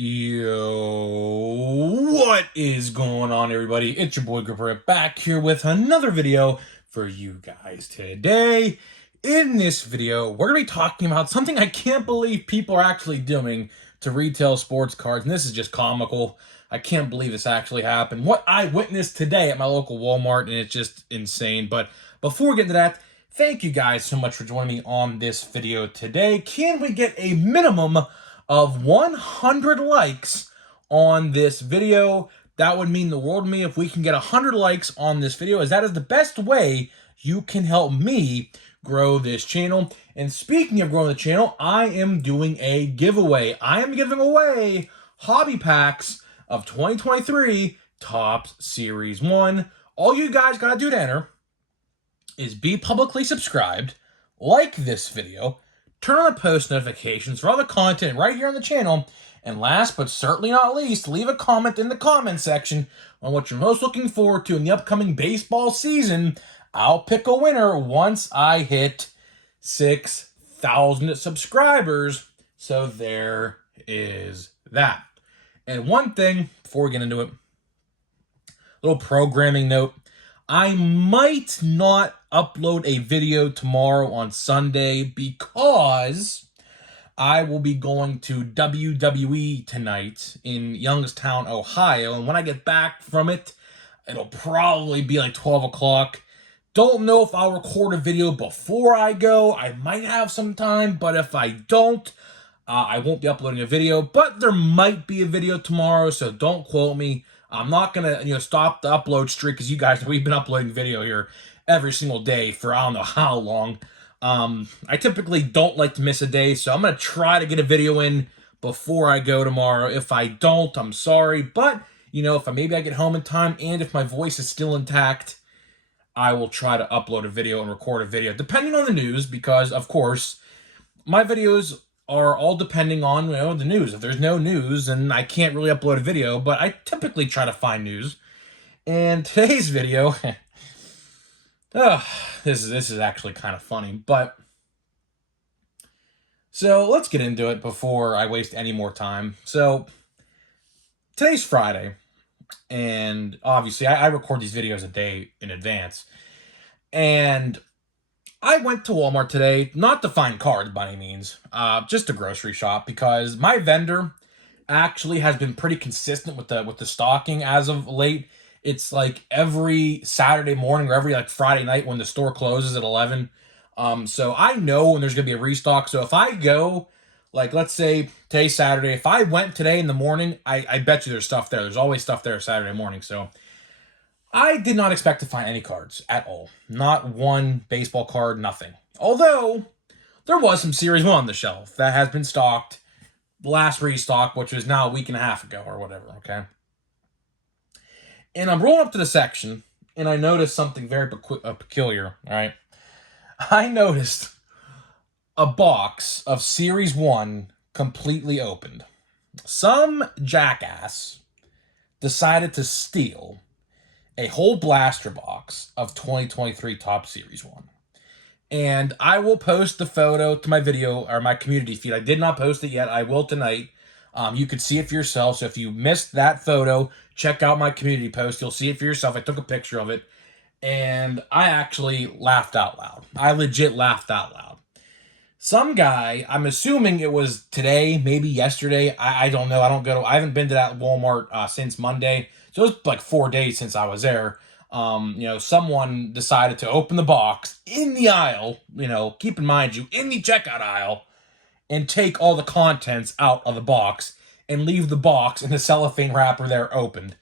Yo, what is going on, everybody? It's your boy Gripper back here with another video for you guys today. In this video, we're going to be talking about something I can't believe people are actually doing to retail sports cards, and this is just comical. I can't believe this actually happened. What I witnessed today at my local Walmart, and it's just insane. But before we get into that, thank you guys so much for joining me on this video today. Can we get a minimum of 100 likes on this video? That would mean the world to me if we can get 100 likes on this video, as that is the best way you can help me grow this channel. And speaking of growing the channel, I am doing a giveaway. I am giving away hobby packs of 2023 Topps Series 1. All you guys gotta do to enter is be publicly subscribed, like this video, turn on the post notifications for other content right here on the channel, and last but certainly not least, leave a comment in the comment section on what you're most looking forward to in the upcoming baseball season. I'll pick a winner once I hit 6,000 subscribers. So there is that. And one thing, before we get into it, little programming note. I might not upload a video tomorrow on Sunday because I will be going to WWE tonight in Youngstown, Ohio. And when I get back from it, it'll probably be like 12 o'clock. Don't know if I'll record a video before I go. I might have some time, but if I don't, I won't be uploading a video. But there might be a video tomorrow, so don't quote me. I'm not going to, stop the upload streak, because you guys know we've been uploading video here every single day for I don't know how long. I typically don't like to miss a day, so I'm going to try to get a video in before I go tomorrow. If I don't, I'm sorry. But, if maybe I get home in time and if my voice is still intact, I will try to upload a video and record a video, depending on the news, because, of course, my videos are all depending on, the news. If there's no news, then I can't really upload a video, but I typically try to find news. And today's video, this is actually kind of funny, but so let's get into it before I waste any more time. So today's Friday, and obviously I record these videos a day in advance, and I went to Walmart today, not to find cards by any means, just a grocery shop, because my vendor actually has been pretty consistent with the stocking as of late. It's like every Saturday morning or every Friday night when the store closes at 11. So I know when there's going to be a restock. So if I go, let's say today's Saturday, if I went today in the morning, I bet you there's stuff there. There's always stuff there Saturday morning. So I did not expect to find any cards at all. Not one baseball card, nothing. Although, there was some Series 1 on the shelf that has been stocked. The last restock, which was now a week and a half ago or whatever, okay? And I'm rolling up to the section, and I noticed something very peculiar, all right? I noticed a box of Series 1 completely opened. Some jackass decided to steal a whole blaster box of 2023 Topps Series 1. And I will post the photo to my video or my community feed. I did not post it yet. I will tonight. You could see it for yourself. So if you missed that photo, check out my community post. You'll see it for yourself. I took a picture of it. And I actually laughed out loud. I legit laughed out loud. Some guy, I'm assuming it was today, maybe yesterday. I don't know. I haven't been to that Walmart since Monday. So it was 4 days since I was there. Someone decided to open the box in the aisle, keep in mind in the checkout aisle, and take all the contents out of the box and leave the box in the cellophane wrapper there opened.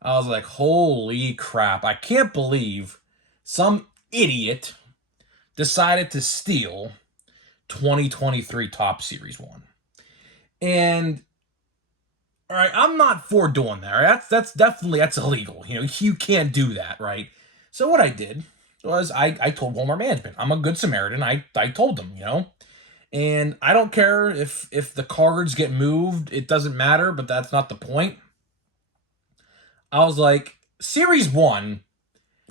I was like, holy crap. I can't believe some idiot decided to steal 2023 Topps Series 1. And all right, I'm not for doing that. Right? That's illegal. You can't do that, right? So what I did was I told Walmart management. I'm a good Samaritan. I told them, and I don't care if the cards get moved. It doesn't matter, but that's not the point. I was like, Series 1.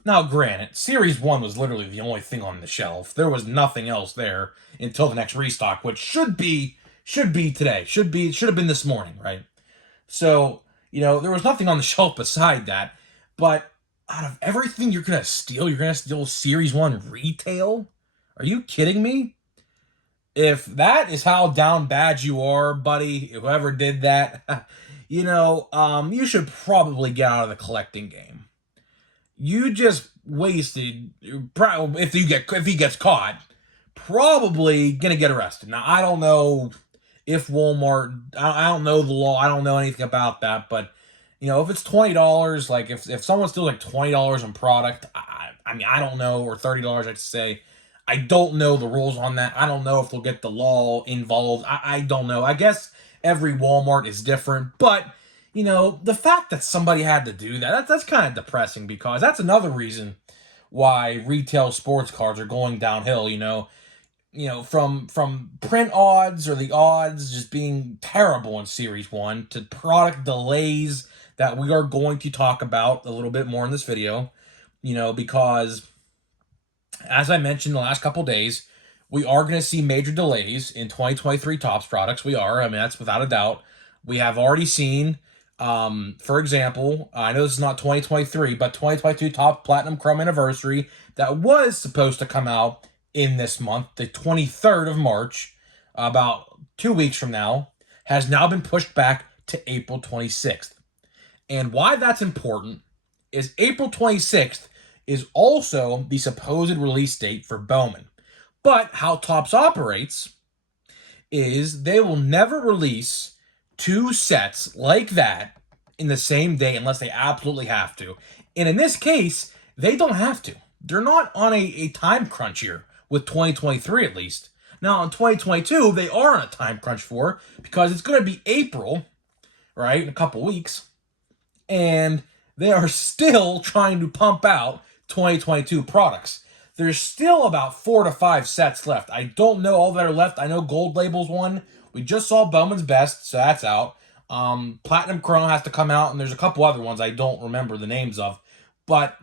Now, granted, Series 1 was literally the only thing on the shelf. There was nothing else there until the next restock, which should be today. Should have been this morning, right? So, there was nothing on the shelf beside that. But out of everything you're going to steal Series 1 retail? Are you kidding me? If that is how down bad you are, buddy, whoever did that, you should probably get out of the collecting game. You just wasted, if he gets caught, probably gonna get arrested. Now I don't know if Walmart, I don't know the law, I don't know anything about that, but if it's $20, like if someone steals like $20 on product, I mean I don't know, or $30 I'd say. I don't know the rules on that. I don't know if they'll get the law involved. I don't know. I guess every Walmart is different, but the fact that somebody had to do that's kind of depressing, because that's another reason why retail sports cards are going downhill. From print odds, or the odds just being terrible in Series 1, to product delays that we are going to talk about a little bit more in this video, because as I mentioned the last couple days, we are going to see major delays in 2023 Topps products. We are. I mean, that's without a doubt. We have already seen, for example, I know this is not 2023, but 2022 Topps Platinum Chrome Anniversary that was supposed to come out in this month, the 23rd of March, about 2 weeks from now, has now been pushed back to April 26th. And why that's important is April 26th is also the supposed release date for Bowman. But how Topps operates is they will never release two sets like that in the same day unless they absolutely have to. And in this case, they don't have to. They're not on a time crunch here, with 2023 at least. Now, in 2022, they are on a time crunch for, because it's going to be April, right, in a couple weeks, and they are still trying to pump out 2022 products. There's still about 4 to 5 sets left. I don't know all that are left. I know Gold Label's one. We just saw Bowman's Best, so that's out. Platinum Chrome has to come out, and there's a couple other ones I don't remember the names of. But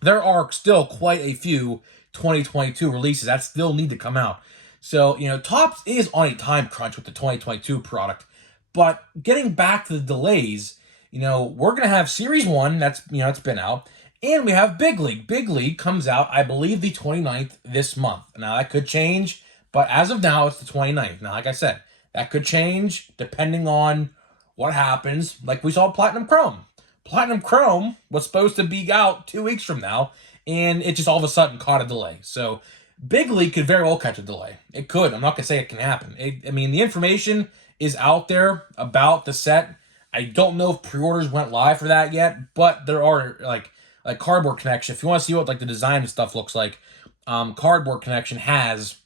there are still quite a few 2022 releases that still need to come out. So, Topps is on a time crunch with the 2022 product. But getting back to the delays, we're going to have Series 1, that's, it's been out. And we have Big League. Big League comes out, I believe, the 29th this month. Now, that could change, but as of now, it's the 29th. Now, like I said, that could change depending on what happens. Like we saw Platinum Chrome. Platinum Chrome was supposed to be out 2 weeks from now, and it just all of a sudden caught a delay. So, Big League could very well catch a delay. It could. I'm not going to say it can happen. The information is out there about the set. I don't know if pre-orders went live for that yet, but there are, like Cardboard Connection. If you want to see what the design and stuff looks like, Cardboard Connection has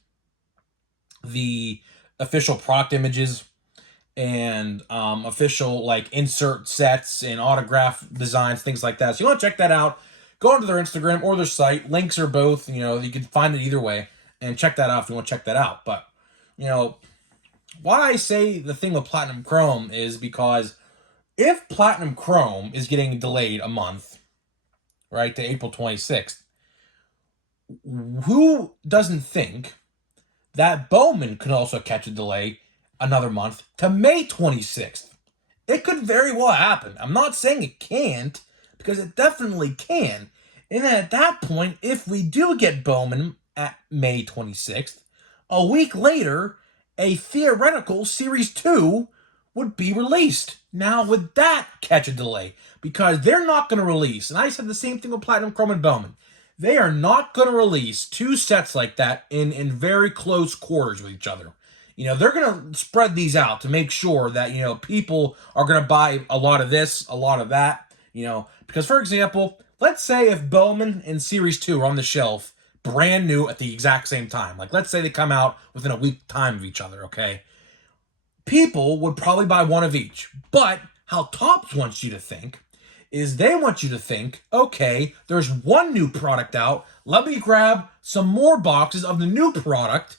the official product images and official insert sets and autograph designs, things like that. So you want to check that out, go onto their Instagram or their site. Links are both. You can find it either way, and check that out if you want to check that out. But why I say the thing with Platinum Chrome is because if Platinum Chrome is getting delayed a month, right, to April 26th, who doesn't think that Bowman could also catch a delay another month to May 26th? It could very well happen. I'm not saying it can't, because it definitely can. And then at that point, if we do get Bowman at May 26th, a week later, a theoretical Series 2 would be released. Now, would that catch a delay? Because they're not going to release, and I said the same thing with Platinum Chrome and Bowman, they are not going to release two sets like that in very close quarters with each other. They're going to spread these out to make sure that, people are going to buy a lot of this, a lot of that, because, for example, let's say if Bowman and Series 2 are on the shelf brand new at the exact same time. Like, let's say they come out within a week time of each other, okay? People would probably buy one of each. But how Topps wants you to think is they want you to think, okay, there's one new product out. Let me grab some more boxes of the new product,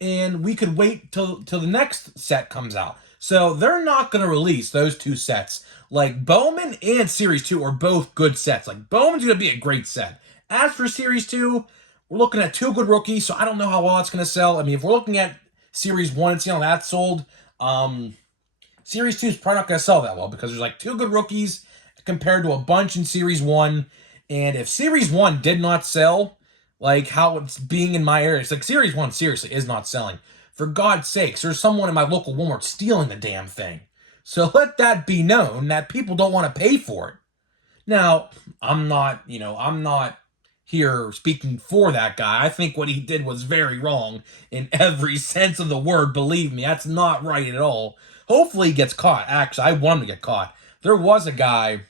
and we could wait till the next set comes out. So they're not going to release those two sets. Like, Bowman and Series 2 are both good sets. Like, Bowman's going to be a great set. As for Series 2, we're looking at two good rookies, so I don't know how well it's going to sell. I mean, if we're looking at Series 1 and seeing how that's sold, Series 2 is probably not going to sell that well because there's like 2 good rookies compared to a bunch in Series 1. And if Series 1 did not sell, like how it's being in my area, it's like Series 1 seriously is not selling. For God's sakes, there's someone in my local Walmart stealing the damn thing. So let that be known that people don't want to pay for it. Now, I'm not here speaking for that guy. I think what he did was very wrong in every sense of the word. Believe me, that's not right at all. Hopefully he gets caught. Actually, I want him to get caught. There was a guy,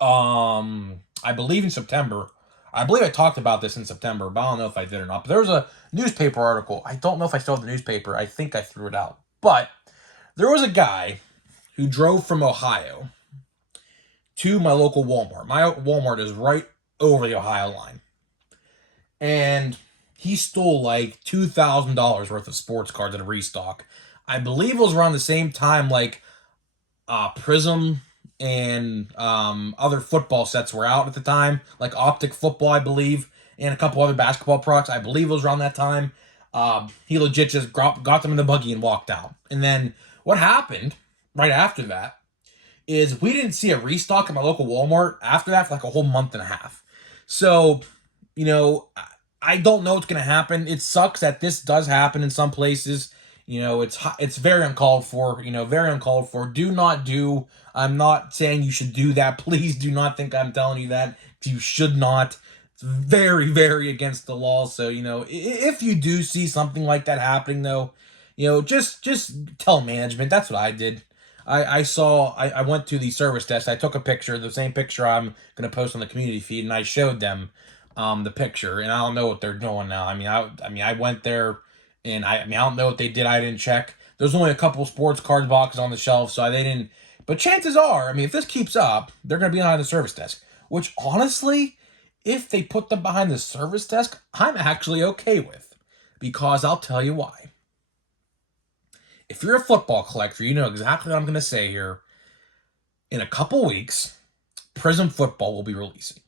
I believe in September. I believe I talked about this in September, but I don't know if I did or not. But there was a newspaper article. I don't know if I still have the newspaper. I think I threw it out. But there was a guy who drove from Ohio to my local Walmart. My Walmart is right over the Ohio line. And he stole like $2,000 worth of sports cards at a restock. I believe it was around the same time like Prism and other football sets were out at the time, like Optic Football, I believe, and a couple other basketball products. I believe it was around that time. He legit just got them in the buggy and walked out. And then what happened right after that is we didn't see a restock at my local Walmart after that for like a whole month and a half. So, I don't know what's going to happen. It sucks that this does happen in some places. It's very uncalled for, very uncalled for. Do not do. I'm not saying you should do that. Please do not think I'm telling you that. You should not. It's very, very against the law. So, if you do see something like that happening, though, just tell management. That's what I did. I went to the service desk. I took a picture, the same picture I'm going to post on the community feed, and I showed them the picture, and I don't know what they're doing now. I went there, and I don't know what they did. I didn't check. There's only a couple sports card boxes on the shelf, so they didn't. But chances are, if this keeps up, they're going to be behind the service desk. Which, honestly, if they put them behind the service desk, I'm actually okay with. Because I'll tell you why. If you're a football collector, you know exactly what I'm going to say here. In a couple weeks, Prism Football will be releasing.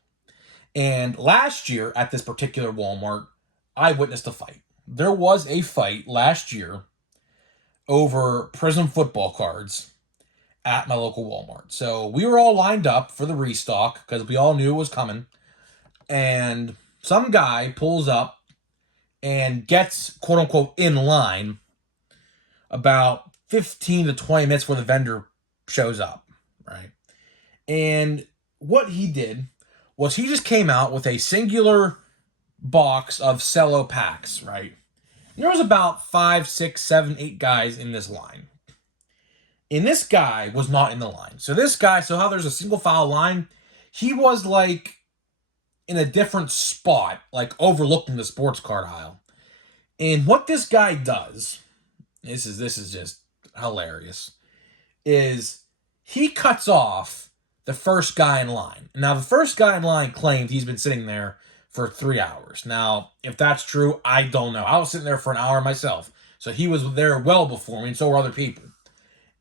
And last year, at this particular Walmart, I witnessed a fight. There was a fight last year over Prism Football cards at my local Walmart. So we were all lined up for the restock because we all knew it was coming. And some guy pulls up and gets, quote unquote, in line about 15 to 20 minutes before the vendor shows up, right? And what he did was he just came out with a singular box of cello packs, right? And there was about 5, 6, 7, 8 guys in this line. And this guy was not in the line. So how there's a single file line, he was like in a different spot, like overlooking the sports card aisle. And what this guy does, this is just hilarious, is he cuts off the first guy in line. Now, the first guy in line claimed he's been sitting there for 3 hours. Now, if that's true, I don't know. I was sitting there for an hour myself. So he was there well before me, and so were other people.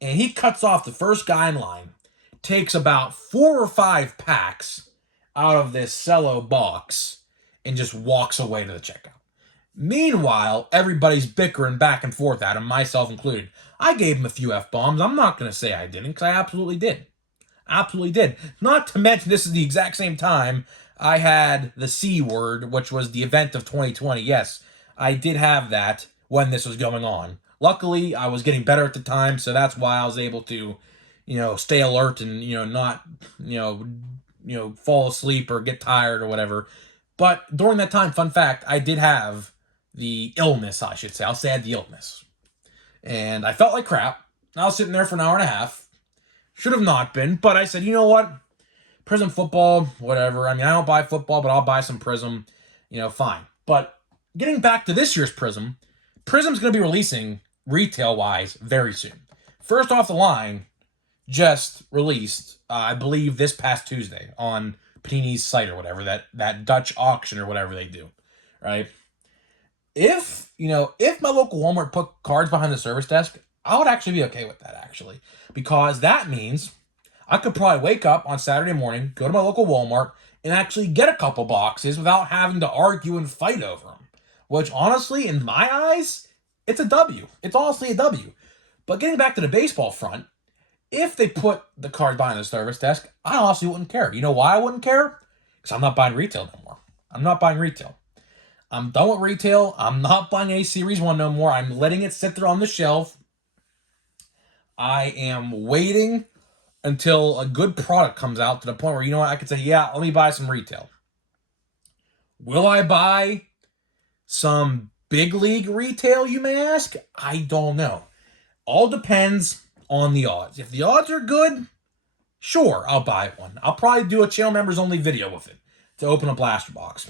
And he cuts off the first guy in line, takes about 4 or 5 packs out of this cello box, and just walks away to the checkout. Meanwhile, everybody's bickering back and forth at him, myself included. I gave him a few F-bombs. I'm not going to say I didn't, because I absolutely did. Absolutely did. Not to mention, this is the exact same time I had the C word, which was the event of 2020. Yes, I did have that when this was going on. Luckily, I was getting better at the time, so that's why I was able to, stay alert and, not, fall asleep or get tired or whatever. But during that time, fun fact, I did have the illness, I should say. I'll say I had the illness. And I felt like crap. I was sitting there for an hour and a half. Should have not been, but I said, you know what? Prism football, whatever. I don't buy football, but I'll buy some Prism. Fine. But getting back to this year's Prism's going to be releasing retail-wise very soon. First off the line, just released, I believe, this past Tuesday on Panini's site or whatever, that Dutch auction or whatever they do, right? If my local Walmart put cards behind the service desk, I would actually be okay with that, actually. Because that means I could probably wake up on Saturday morning, go to my local Walmart, and actually get a couple boxes without having to argue and fight over them. Which, honestly, in my eyes, it's a W. It's honestly a W. But getting back to the baseball front, if they put the cards behind the service desk, I honestly wouldn't care. You know why I wouldn't care? Because I'm not buying retail no more. I'm not buying retail. I'm done with retail. I'm not buying a Series 1 no more. I'm letting it sit there on the shelf. I am waiting until a good product comes out to the point where, you know what, I could say, yeah, let me buy some retail. Will I buy some big league retail, you may ask? I don't know. All depends on the odds. If the odds are good, sure, I'll buy one. I'll probably do a channel members only video with it to open a blaster box.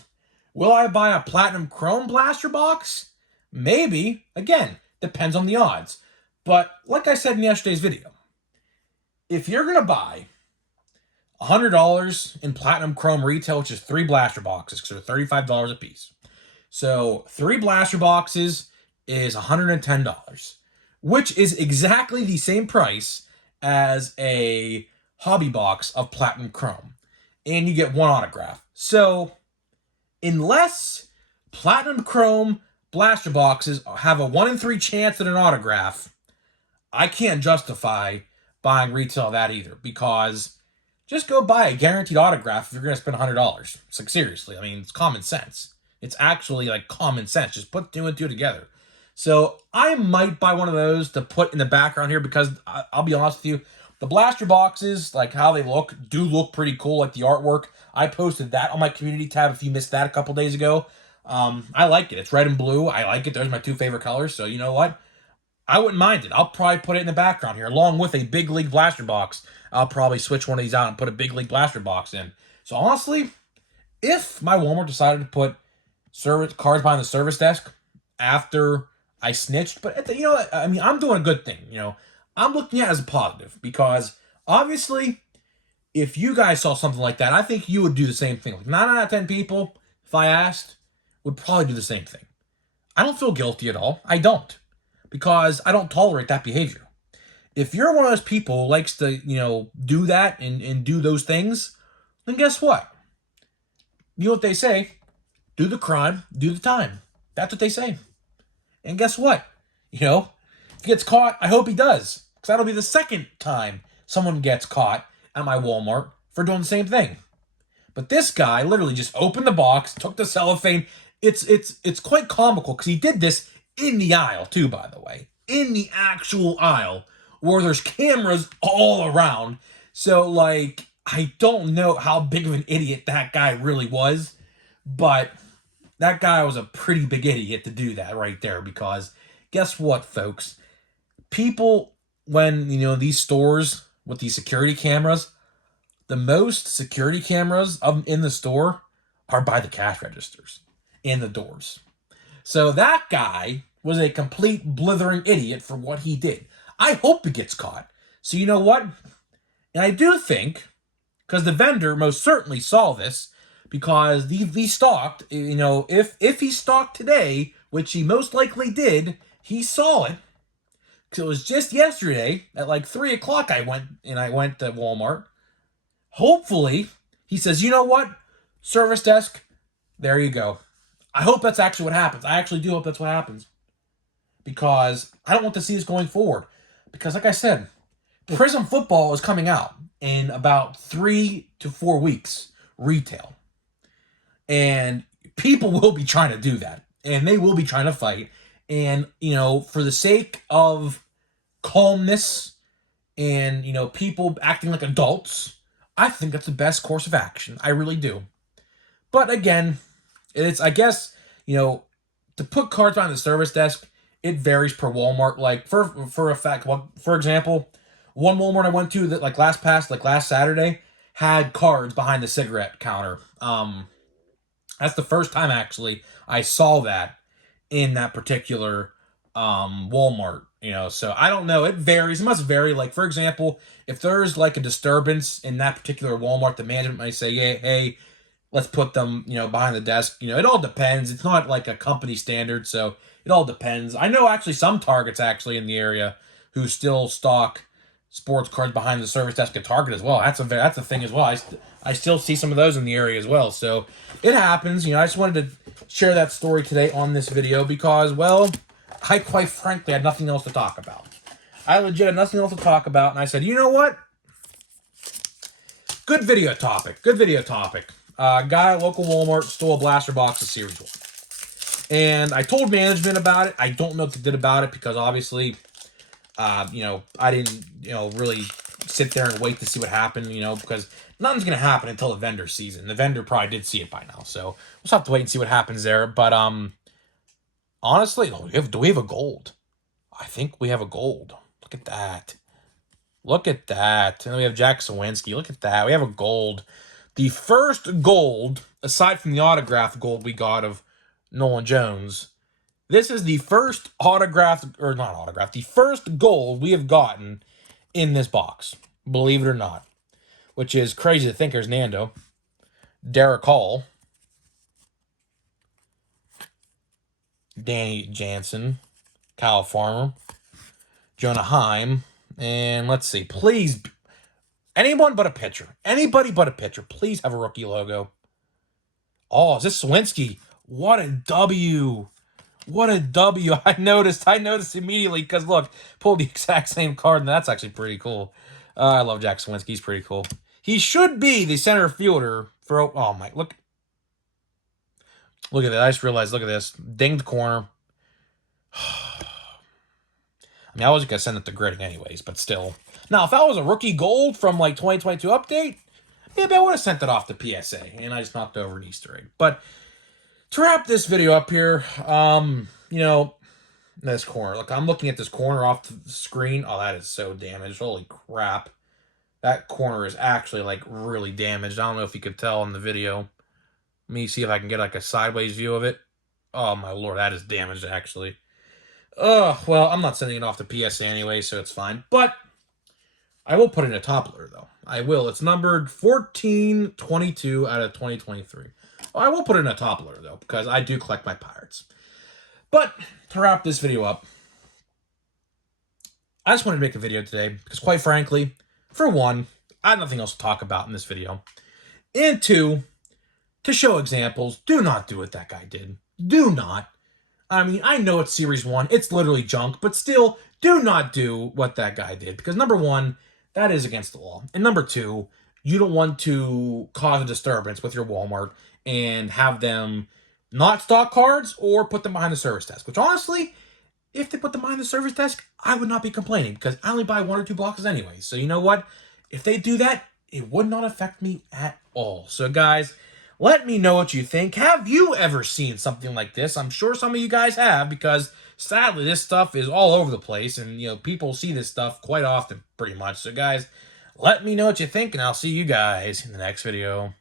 Will I buy a platinum chrome blaster box? Maybe. Again, depends on the odds. But like I said in yesterday's video, if you're going to buy $100 in platinum chrome retail, which is 3 blaster boxes, because they're $35 a piece. So 3 blaster boxes is $110, which is exactly the same price as a hobby box of platinum chrome. And you get 1 autograph. So unless platinum chrome blaster boxes have a 1 in 3 chance at an autograph, I can't justify buying retail of that either, because just go buy a guaranteed autograph if you're going to spend $100. It's like, seriously, I mean, it's common sense. It's actually like common sense. Just put 2 and 2 together. So I might buy one of those to put in the background here, because I'll be honest with you, the blaster boxes, like how they look, do look pretty cool, like the artwork. I posted that on my community tab if you missed that a couple days ago. I like it. It's red and blue. I like it. Those are my 2 favorite colors. So you know what? I wouldn't mind it. I'll probably put it in the background here, along with a big league blaster box. I'll probably switch one of these out and put a big league blaster box in. So honestly, if my Walmart decided to put cards behind the service desk after I snitched, but you know what? I mean, I'm doing a good thing. You know, I'm looking at it as a positive, because obviously, if you guys saw something like that, I think you would do the same thing. Like 9 out of 10 people, if I asked, would probably do the same thing. I don't feel guilty at all. I don't. Because I don't tolerate that behavior. If you're one of those people who likes to, you know, do that and do those things, then guess what? You know what they say? Do the crime, do the time. That's what they say. And guess what? You know, if he gets caught, I hope he does. Because that'll be the second time someone gets caught at my Walmart for doing the same thing. But this guy literally just opened the box, took the cellophane. It's quite comical, because he did this in the aisle, too, by the way. In the actual aisle, where there's cameras all around. So, like, I don't know how big of an idiot that guy really was, but that guy was a pretty big idiot to do that right there, because guess what, folks? People, when, you know, these stores with these security cameras, the most security cameras in the store are by the cash registers and the doors. So that guy was a complete blithering idiot for what he did. I hope he gets caught. So you know what? And I do think, because the vendor most certainly saw this, because he stalked, you know, if he stalked today, which he most likely did, he saw it. Because it was just yesterday at like 3 o'clock I went to Walmart. Hopefully, he says, you know what? Service desk, there you go. I hope that's actually what happens. I actually do hope that's what happens. Because I don't want to see this going forward. Because like I said, Prism football is coming out in about 3 to 4 weeks, retail. And people will be trying to do that. And they will be trying to fight. And, you know, for the sake of calmness and, you know, people acting like adults, I think that's the best course of action. I really do. But again, it's, I guess, you know, to put cards behind the service desk, it varies per Walmart. Like, for a fact, well, for example, one Walmart I went to that, like, last Saturday, had cards behind the cigarette counter. That's the first time, actually, I saw that in that particular Walmart, you know. So, I don't know. It varies. It must vary. Like, for example, if there's, like, a disturbance in that particular Walmart, the management might say, hey, let's put them, you know, behind the desk. You know, it all depends. It's not like a company standard, so it all depends. I know actually some Targets actually in the area who still stock sports cards behind the service desk at Target as well. That's a thing as well. I still see some of those in the area as well. So it happens. You know, I just wanted to share that story today on this video because, well, I quite frankly had nothing else to talk about. I legit had nothing else to talk about, and I said, you know what? Good video topic. Good video topic. Guy at local Walmart stole a blaster box of Series 1. And I told management about it. I don't know what they did about it because obviously, I didn't, really sit there and wait to see what happened, because nothing's going to happen until the vendor sees it. And the vendor probably did see it by now. So we'll just have to wait and see what happens there. But honestly, do we have a gold? I think we have a gold. Look at that. Look at that. And then we have Jack Sawinski. Look at that. We have a gold. The first gold, aside from the autograph gold we got of Nolan Jones, this is the first the first gold we have gotten in this box. Believe it or not. Which is crazy to think. There's Nando, Derek Hall, Danny Jansen, Kyle Farmer, Jonah Heim, and let's see, please, anyone but a pitcher. Anybody but a pitcher. Please have a rookie logo. Oh, is this Sawinski? What a W. What a W. I noticed immediately because, look, pulled the exact same card, and that's actually pretty cool. I love Jack Sawinski. He's pretty cool. He should be the center fielder for, oh my, look. Look at that. I just realized, look at this. Dinged corner. I mean, I was going to send it to grading anyways, but still. Now, if that was a rookie gold from, 2022 update, maybe I would have sent it off to PSA, and I just knocked over an Easter egg. But to wrap this video up here, this corner. Look, I'm looking at this corner off the screen. Oh, that is so damaged. Holy crap. That corner is actually, really damaged. I don't know if you could tell in the video. Let me see if I can get, a sideways view of it. Oh, my lord, that is damaged, actually. Oh, well, I'm not sending it off to PSA anyway, so it's fine. But I will put it in a top loader, though. I will. It's numbered 1422 out of 2023. Well, I will put it in a top loader, though, because I do collect my Pirates. But to wrap this video up, I just wanted to make a video today because, quite frankly, for one, I have nothing else to talk about in this video. And two, to show examples, do not do what that guy did. Do not. I mean, I know it's Series 1. It's literally junk. But still, do not do what that guy did. Because number one, that is against the law. And number two, you don't want to cause a disturbance with your Walmart and have them not stock cards or put them behind the service desk. Which honestly, if they put them behind the service desk, I would not be complaining. Because I only buy 1 or 2 boxes anyway. So you know what? If they do that, it would not affect me at all. So guys, let me know what you think. Have you ever seen something like this? I'm sure some of you guys have, because sadly this stuff is all over the place, and people see this stuff quite often, pretty much. So guys, let me know what you think, and I'll see you guys in the next video.